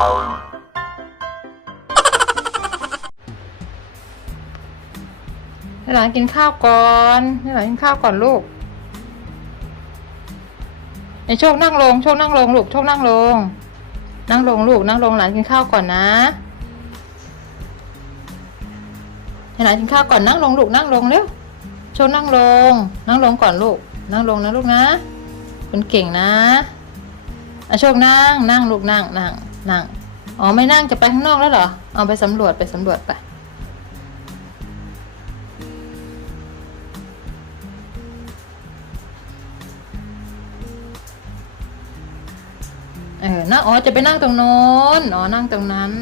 ให้หลานกินข้าวก่อนให้หลานกินข้าวก่อนลูกไอโชคนั่งลง โชคนั่งลงลูก โชคนั่งลง นั่งลงลูก นั่งลงหลานกินข้าวก่อนนะให้หลานกินข้าวก่อนนั่งลงลูกนั่งลงเร็วโชคนั่งลง นั่งลงก่อนลูก นั่งลงนะลูกนะเป็นเก่งนะอะโชคนั่งนั่งลูกนั่งนั่ง นั่ง อ๋อไม่นั่งจะไปข้างนอกแล้วเหรอ เอาไปสำรวจไปสำรวจไป เออนะอ๋อจะไปนั่งตรงโน้น อ๋อนั่งตรงนั้น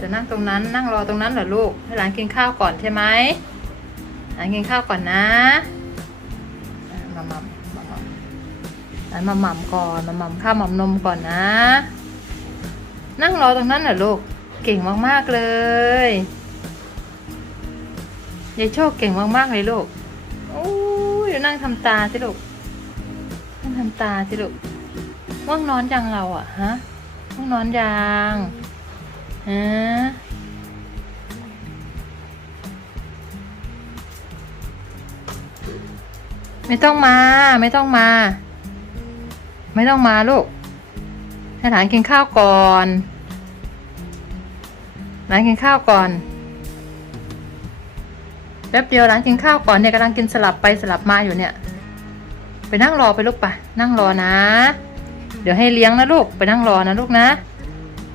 จะนั่งตรงนั้นนั่งรอตรงนั้นเหรอลูก ให้หลานกินข้าวก่อนใช่ไหมหลานกินข้าวก่อนนะมามา หม่ำหลานมาหม่ำก่อนมาหม่ำข้าวหม่ำนมก่อนนะ นั่งรอตรงนั้นเหรอลูก เก่งมากๆเลยยายโชคเก่งมากๆเลยลูกโอ้ยเดี๋ยวนั่งทำตาสิลูกนั่งทำตาสิลูกง่วงนอนยังเราอะฮะง่วงนอนยังฮะไม่ต้องมา ไม่ต้องมา ไม่ต้องมาลูก ให้หลานกินข้าวก่อน หลานกินข้าวก่อน แป๊บเดียวหลานกินข้าวก่อนเนี่ยกำลังกินสลับไปสลับมาอยู่เนี่ย ไปนั่งรอไปลูกไปนั่งรอนะ เดี๋ยวให้เลี้ยงนะลูก ไปนั่งรอนะลูกนะ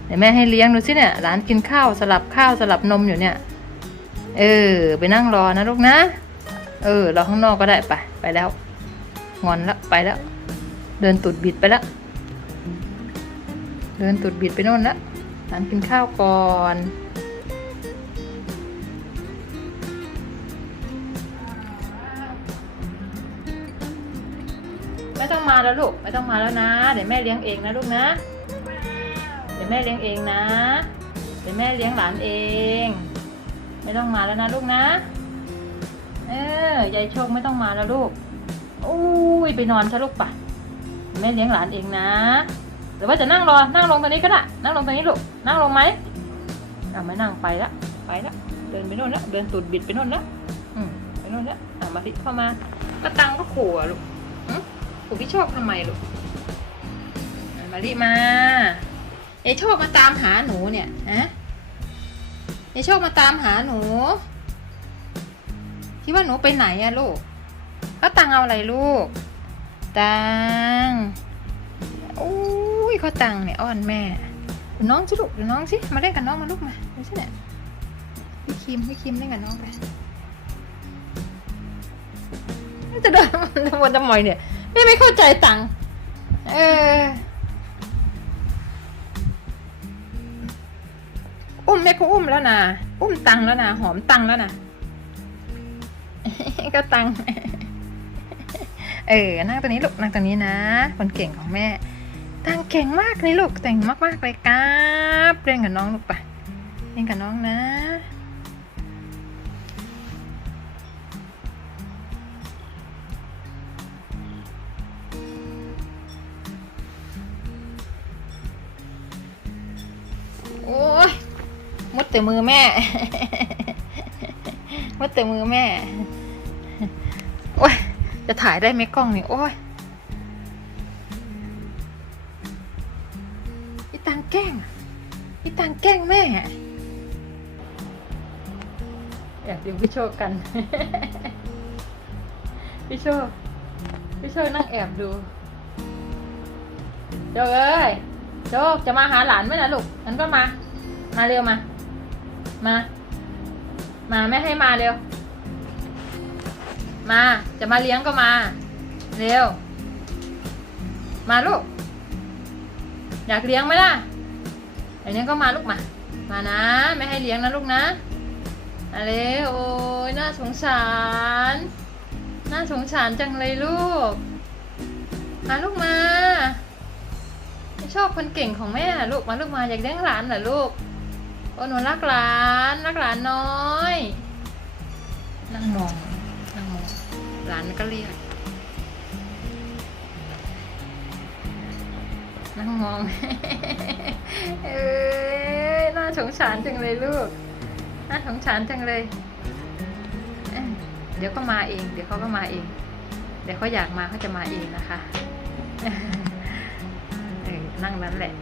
เดี๋ยวแม่ให้เลี้ยงดูสิเนี่ยหลานกินข้าวสลับข้าวสลับนมอยู่เนี่ย เออ ไปนั่งรอนะลูกนะ เออรอข้างนอกก็ได้ไป ไปแล้ว งอนแล้วไปแล้ว เดินตุดบิดไปแล้ว เดินตุดบิดไปโน่นแล้วหลานกินข้าวก่อนไม่ต้องมาแล้วลูก ไม่ต้องมาแล้วนะ เดี๋ยวแม่เลี้ยงเองนะลูกนะ เดี๋ยวแม่เลี้ยงเองนะ เดี๋ยวแม่เลี้ยงหลานเอง ไม่ต้องมาแล้วนะลูกนะ เออยายโชคไม่ต้องมาแล้วลูก อุ้ยไปนอนซะลูกปะ แม่เลี้ยงหลานเองนะ หรือว่าจะนั่งรอ นั่งลงตรงนี้ก็ได้ นั่งลงตรงนี้ลูก นั่งลงไหมอะไม่นั่งไปละ ไปละ เดินไปโน่นละ เดินตูดบิดไปโน่นละอืมไปโน่นละอะมาสิเข้ามาก็ตังก็ขู่อะลูกหึขู่พี่โชคทำไมลูก มาดิมาไอ้โชคมาตามหาหนูเนี่ยฮะไอ้โชคมาตามหาหนูคิดว่าหนูไปไหนอะลูกก็ตังเอาอะไรลูก ตังอุ้ยเขาตังเนี่ยอ้อนแม่น้องสิลูกดูน้องสิมาเล่นกับน้องมาลูกมาดูสิเนี่ยพี่คิมพี่คิมเล่นกับน้องไปจะเดินจะวนจะมอยเนี่ยแม่ไม่เข้าใจตังเอออุ้มแม่เขาอุ้มแล้วนะอุ้มตังแล้วนะหอมตังแล้วนะก็ตัง เออ นั่งตรงนี้ลูก นั่งตรงนี้นะ คนเก่งของแม่ตังเก่งมากเลยลูกแต่งมากๆเลยครับเล่นกับน้องลูกไปเล่นกับน้องนะ โอ้ยมุดแต่มือแม่ มุดแต่มือแม่ จะถ่ายได้ไหมกล้องนี่โอ้ยอีตังแกล้งอีตังแกล้งแม่แอบดูพี่โชคกัน พี่โชคพี่โชคนั่งแอบดูโจเอ้ยโจจะมาหาหลานไหมนะลูกงั้นก็มา มาเร็วมา มา มาแม่ให้มาเร็ว มา จะมาเลี้ยงก็มา เร็ว มาลูก อยากเลี้ยงไหมล่ะเดี๋ยวนี้ก็มาลูกมา มานะ ไม่ให้เลี้ยงนะลูกนะมาเร็วโอ้ยน่าสงสาร น่าสงสารจังเลยลูก มาลูกมา ชอบคนเก่งของแม่ลูกมาลูกมาอยากเลี้ยงหลานเหรอลูกโอ้หนูรักหลาน รักหลานน้อย นั่งมอง หลานก็เรียกนั่งมอง เอ้ยน่าสงสารจังเลยลูก น่าสงสารจังเลย เดี๋ยวก็มาเอง เดี๋ยวเขาก็มาเอง เดี๋ยวเขาอยากมาเขาจะมาเองนะคะเออนั่งนั้นแหละ